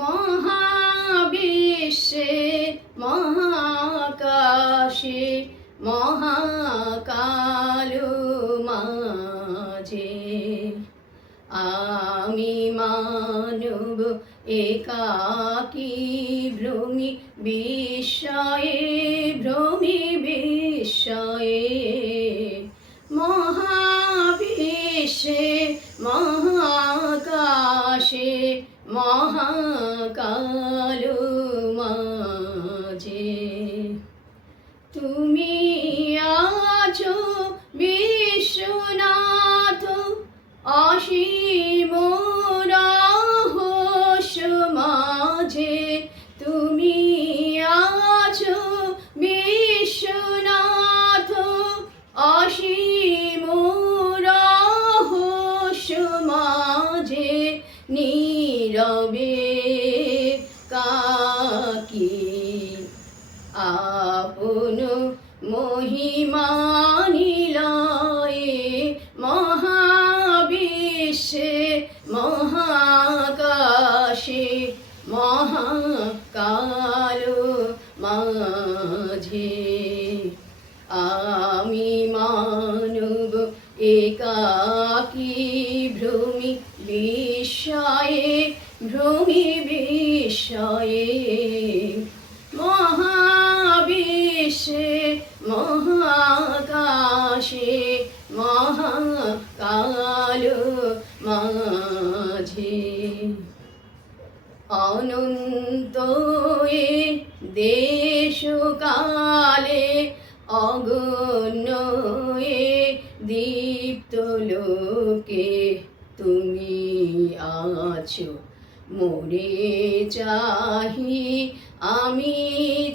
মহাবিশ্বে মহাকাশে মহাকালো মাঝে আমি মানব একাকী ভ্রমি বিস্ময়ে মহাবিশ্বে মহাকাশে মহাকালো মাঝে তুমি আছো বিশ্বনাথ অসীম রহস্য মাঝে তুমি আছো বিশ্বনাথ অসীম রহস্য মাঝে নীরবে কাকি আপন মহিমা নিলয়ে মহাবিশ্বে মহাকাশে মহাকালো মাঝে আমি মানব একাকী ভ্রমি বিস্ময়ে মহাবিশ্বে মহাকাশে মহাকালো মাঝে অনন্ত এ দেশকালে অগণ্য এ দীপ্ত লোকে তুমি আছো মোরে চাহি আমি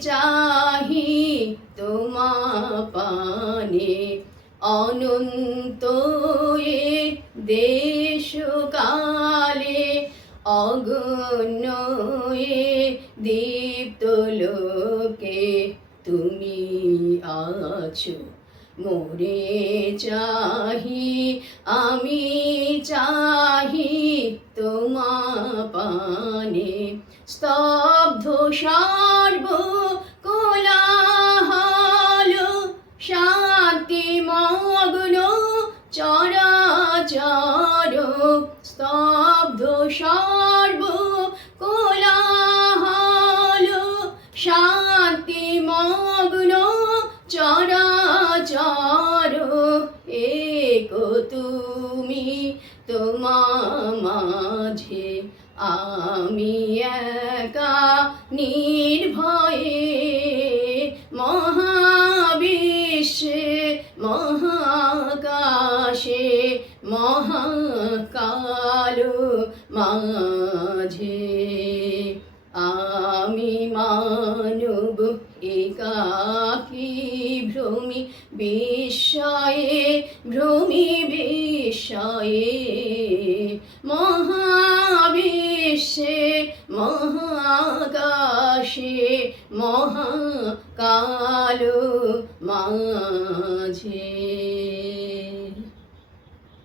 চাহি তোমা পানে অনন্ত এ দেশকালে অগণ্য এ দীপ্ত লোকে তুমি আছো মোরে চাহি আমি চাহি তোমা পানে স্তব্ধ সর্ব কোলাহল শান্তি মগ্ন চরাচর স্তব্ধ সর্ব কোলাহল শান্তি মগ্ন চরাচর এক তুমি তোমা মাঝে আমি একা নির্ভয়ে মহাবিশ্বে মহাকাশে মহাকালো মাঝে আমি মানব একাকী ভ্রমি বিস্ময়ে মহাবিশ্বে মহাকাশে মহাকালো মাঝে।